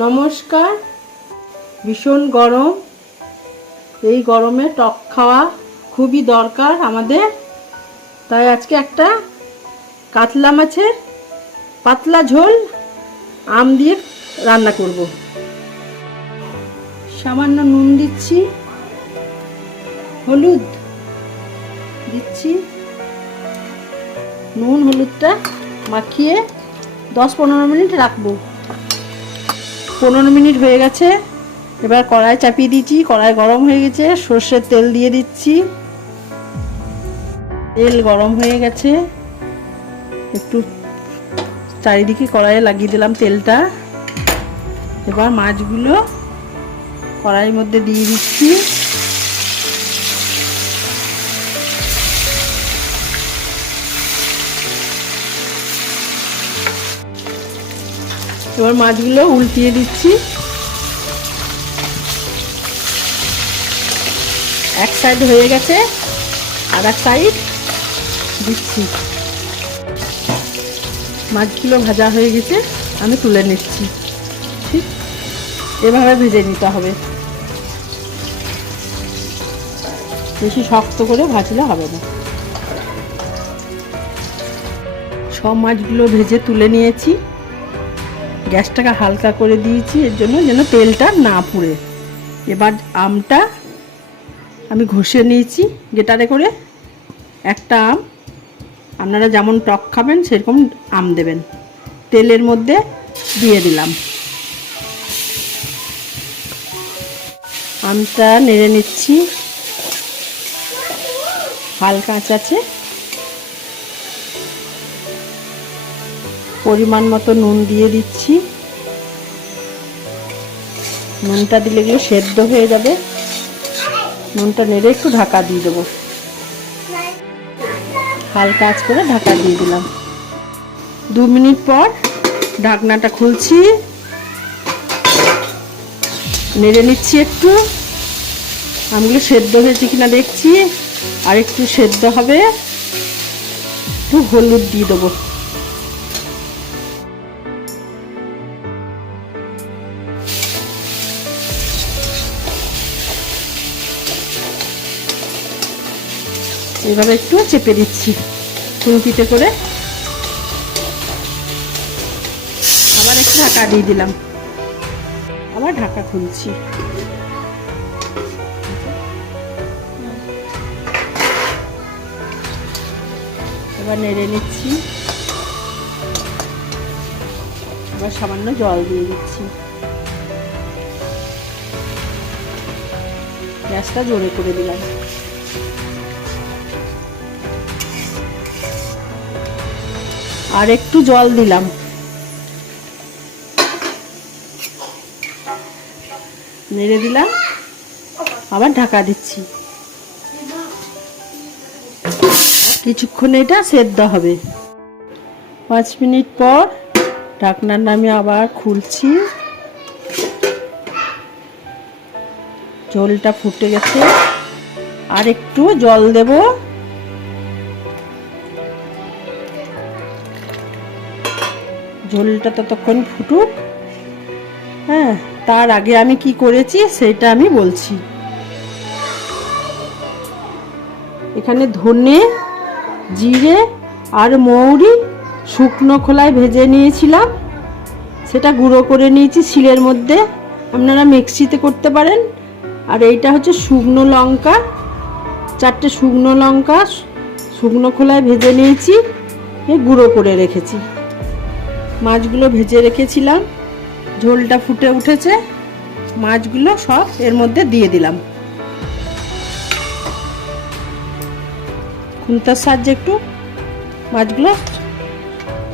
নমস্কার। ভীষণ গরম, এই গরমে টক খাওয়া খুবই দরকার আমাদের। তাই আজকে একটা কাতলা মাছের পাতলা ঝোল আম দিয়ে রান্না করব। সামান্য নুন দিচ্ছি, হলুদ দিচ্ছি। নুন হলুদটা মাখিয়ে 10-15 মিনিট রাখবো। 15 মিনিট হয়ে গেছে। এবার কড়াই চাপিয়ে দিয়েছি, কড়াই গরম হয়ে গেছে। সর্ষের তেল দিয়ে দিচ্ছি। তেল গরম হয়ে গেছে, একটু চারিদিকে কড়াইয়ে লাগিয়ে দিলাম তেলটা। এবার মাছগুলো কড়াইয়ের মধ্যে দিয়ে দিচ্ছি। এবার মাছগুলো উল্টিয়ে দিচ্ছি। এক সাইড হয়ে গেছে, আর এক সাইড দিচ্ছি। মাছগুলো ভাজা হয়ে গেছে, আমি তুলে নিচ্ছি। ঠিক এভাবে ভেজে নিতে হবে, বেশি শক্ত করে ভাজলে হবে না। সব মাছগুলো ভেজে তুলে নিয়েছি। গ্যাসটাকে হালকা করে দিয়েছি এর জন্য যেন তেলটা না পুড়ে। এবার আমটা আমি ঘষে নিয়েছি গ্রেটারে করে। একটা আম, আপনারা যেমন টক খাবেন সেরকম আম দেবেন। তেলের মধ্যে দিয়ে দিলাম। আমটা নেড়ে নিচ্ছি, হালকা আঁচ আছে। পরিমাণ মতো নুন দিয়ে দিচ্ছি। নুনটা দিলে গিয়ে সেদ্ধ হয়ে যাবে। নুনটা নেড়ে একটু ঢাকা দিয়ে দেবো। হালকা আঁচ করে ঢাকা দিয়ে দিলাম। 2 মিনিট পর ঢাকনাটা খুলছি, নেড়ে নিচ্ছি একটু। আমগুলো সেদ্ধ হয়েছে কিনা দেখছি, আর একটু সেদ্ধ হবে। একটু হলুদ দিয়ে দেবো। এভাবে একটু চেপে দিচ্ছি খুন্তিতে করে। আবার একটু ঢাকা দিয়ে দিলাম, আবার ঢাকা খুলছি। এবার নেড়ে নিচ্ছি। এবার সামান্য জল দিয়ে দিচ্ছি। গ্যাসটা জোরে করে দিলাম। আর একটু জল দিলাম। নেড়ে দিলাম, আবার ঢাকা দিচ্ছি। কিছুক্ষণ এটা সেদ্ধ হবে। 5 মিনিট পর ঢাকনাটা আমি আবার খুলছি। ঝোলটা ফুটে গেছে, আর একটু জল দেব। ঝোলটা ততক্ষণ ফুটুক। হ্যাঁ, তার আগে আমি কি করেছি সেটা আমি বলছি। এখানে ধনে, জিরে আর মৌরি শুকনো খোলায় ভেজে নিয়েছিলাম, সেটা গুঁড়ো করে নিয়েছি শিলের মধ্যে। আপনারা মিক্সিতে করতে পারেন। আর এইটা হচ্ছে শুকনো লঙ্কা, 4টে শুকনো লঙ্কা শুকনো খোলায় ভেজে নিয়েছি, গুঁড়ো করে রেখেছি। মাছগুলো ভেজে রেখেছিলাম, ঝোলটা ফুটে উঠেছে। মাছগুলো সব এর মধ্যে দিয়ে দিলাম। খুন্তার সাহায্যে একটু মাছগুলো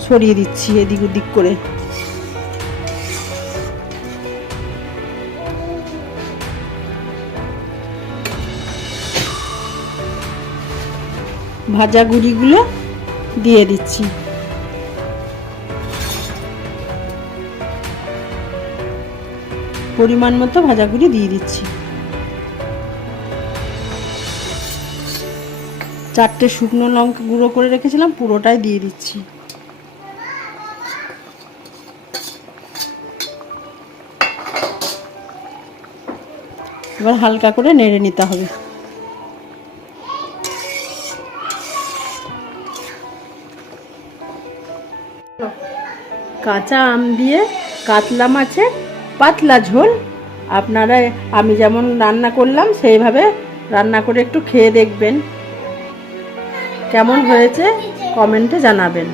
সরিয়ে দিচ্ছি এদিক ওদিক করে। ভাজা গুঁড়িগুলো দিয়ে দিচ্ছি। পরিমাণ মতো ভাজা গুঁড়ি দিয়ে দিচ্ছি। 4টে শুকনো লঙ্কা গুঁড়ো করে রেখেছিলাম, পুরোটাই দিয়ে দিচ্ছি। এবার হালকা করে নেড়ে নিতে হবে। কাঁচা আম দিয়ে কাতলা মাছের পাতলা ঝোল। আপনারা আমি যেমন রান্না করলাম সেইভাবে রান্না করে একটু খেয়ে দেখবেন, কেমন হয়েছে কমেন্টে জানাবেন।